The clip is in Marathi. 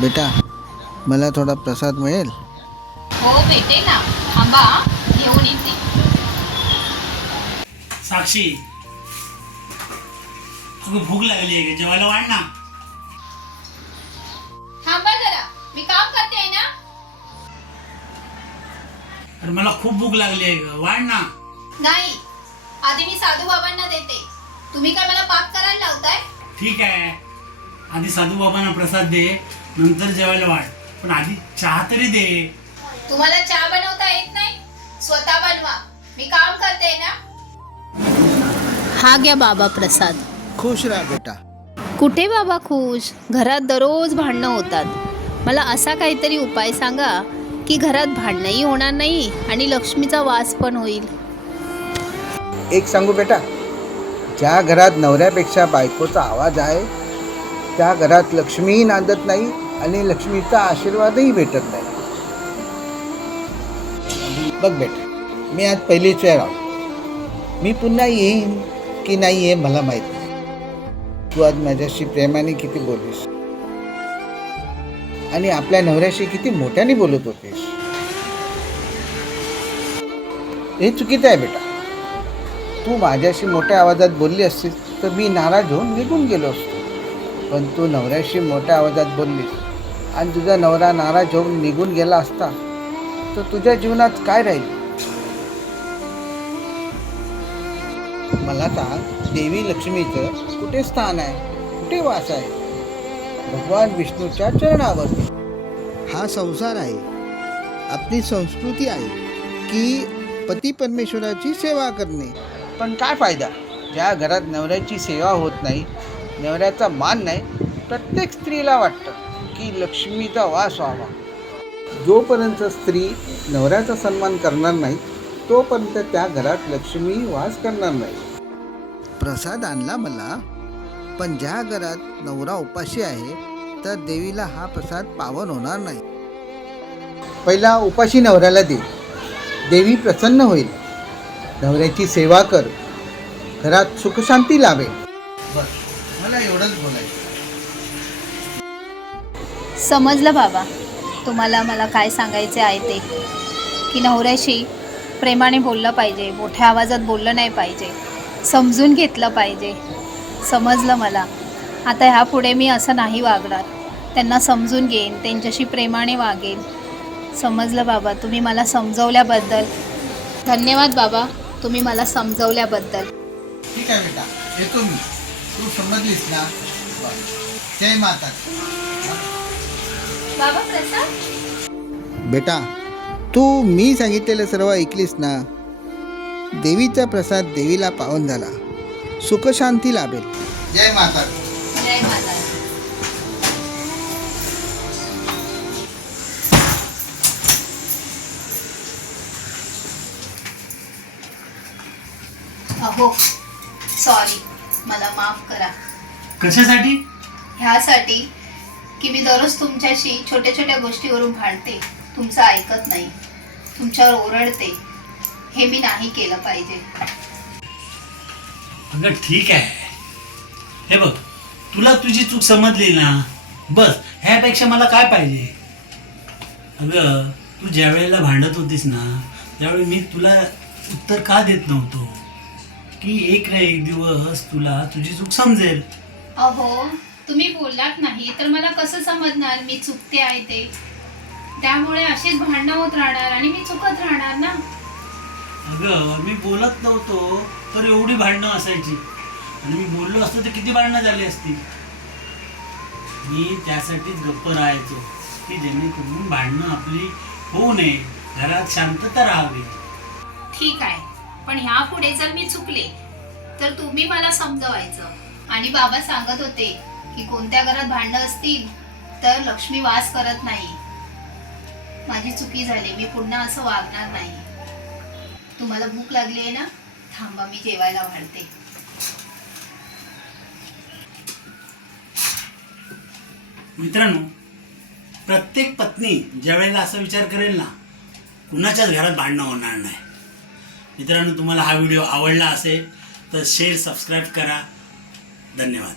बेटा मला थोडा प्रसाद मिळेल? हो भेटेल ना. थांबा घेऊन येते. साक्षी अगं भूक लागली आहे का जेवायला वाढ ना. थांबा जरा. मी काम करते आहे ना. अरे मला खूप भूक लागली आहे ग. वाढ ना. नाही. आधी मी साधू बाबांना देते. तुम्ही काय मला पाक करायला लावताय? ठीक आहे. आधी साधू बाबांना प्रसाद दे. नंतर जेवायला वाढ. पण आधी चहा तरी दे. तुम्हाला चहा बनवता येत नाही? स्वतः बनवा. मी काम करते ना? हा घ्या बाबा प्रसाद. खुश राहा बेटा. कुठे बाबा खुश? घरात दररोज भांडणं होतात. मला असा काहीतरी उपाय सांगा की घरात भांडणंही होणार नाही आणि लक्ष्मीचा वास पण होईल. एक सांगू बेटा. ज्या घरात नवऱ्यापेक्षा बायकोचा आवाज आहे त्या घरात लक्ष्मीही नांदत नाही आणि लक्ष्मीचा आशीर्वादही भेटत नाही. बघ बेटा मी आज पहिलीच वेळ आहो मी पुन्हा येईन की नाही हे मला माहीत नाही. तू आज माझ्याशी प्रेमाने किती बोललीस? आणि आपल्या नवऱ्याशी किती मोठ्याने बोलत होतीस? हे चुकीचं आहे बेटा. तू माझ्याशी मोठ्या आवाजात बोलली असतीस तर मी नाराज होऊन निघून गेलो असतो. पण तू नवऱ्याशी मोठ्या आवाजात बोललीस आणि तुझा नवरा नाराज होऊन निघून गेला असता तर तुझ्या जीवनात काय राहील? मला सांग देवी लक्ष्मीचं कुठे स्थान आहे? कुठे वास आहे? भगवान विष्णूच्या चरणावर. हा संसार आहे. आपली संस्कृती आहे की पती परमेश्वराची सेवा करणे. पण काय फायदा? ज्या घरात नवऱ्याची सेवा होत नाही नवऱ्याचा मान नाही प्रत्येक स्त्रीला वाटतं. की लक्ष्मीचा वास व्हावा. जोपर्यंत स्त्री नवऱ्याचा सन्मान करणार नाही तोपर्यंत त्या घरात लक्ष्मी वास करणार नाही. प्रसाद आणला मला. पण ज्या घरात नवरा उपाशी आहे तर देवीला हा प्रसाद पावन होणार नाही. पहिला उपाशी नवऱ्याला दे. देवी प्रसन्न होईल. नवऱ्याची सेवा कर. घरात सुखशांती लाभेल. बस मला एवढंच बोलायचं. समजलं बाबा. तुम्हाला मला काय सांगायचे आहे ते? की नवऱ्याशी प्रेमाने बोललं पाहिजे मोठ्या आवाजात बोललं नाही पाहिजे समजून घेतलं पाहिजे. समजलं मला. आता ह्यापुढे मी असं नाही वागणार. त्यांना समजून घेईन त्यांच्याशी प्रेमाने वागेन. समजलं बाबा तुम्ही मला समजवल्याबद्दल. धन्यवाद बाबा तुम्ही मला समजवल्याबद्दल. ठीक आहे बेटा येतो मी. तू समजलीस ना? जय माता बाबा प्रसाद? बेटा तू मी सांगितलेलं सर्व ऐकलीस ना? देवीचा प्रसाद देवीला पावन झाला. सुखशांती लाभेल. जय माता जय माता अहो सॉरी मला माफ करा. कशासाठी? ह्यासाठी की मी दररोज तुमच्याशी छोट्या छोट्या गोष्टीवरून भांडते तुमचं ऐकत नाही तुमच्यावर ओरडते हे मी नाही केलं पाहिजे. अगं ठीक आहे. हे बघ तुला तुझी चूक समजली ना? बस ह्यापेक्षा मला काय पाहिजे? अगं तू ज्या वेळेला भांडत होतीस ना त्यावेळी मी तुला उत्तर का देत नव्हतो? की एक ना एक दिवस तुला तुझी चूक समजेल. अहो तुम्ही बोललात नाही तर मला कसं समजणार मी चुकते आहे ते? त्यामुळे अशीच भांडणं होत राहणार आणि मी चुकत राहणार ना? अगं मी बोलत नव्हतो तर एवढी भांडणं असायची. आणि मी बोललो असतो तर किती भांडणं झाली असती? मी त्यासाठीच गप्प राहायचो की जेणेकरून भांडणं आपली होऊ नये घरात शांतता राहावी. ठीक आहे पण ह्या पुढे जर मी चुकले तर तुम्ही मला समजवायचं. आणि बाबा सांगत होते की कोणत्या घरात भांडणं असतील तर लक्ष्मी वास करत नाही. माझी चुकी झाली मी पुन्हा असं वागणार नाही. तुम्हाला भूक लागली आहे ना? थांबा मी जेवायला वाढते. मित्रांनो प्रत्येक पत्नी ज्यावेळेला असा विचार करेल ना कुणाच्याच घरात भांडणं होणार नाही. मित्रांनो तुम्हाला हा व्हिडिओ आवडला असेल तर शेअर सबस्क्राईब करा. धन्यवाद.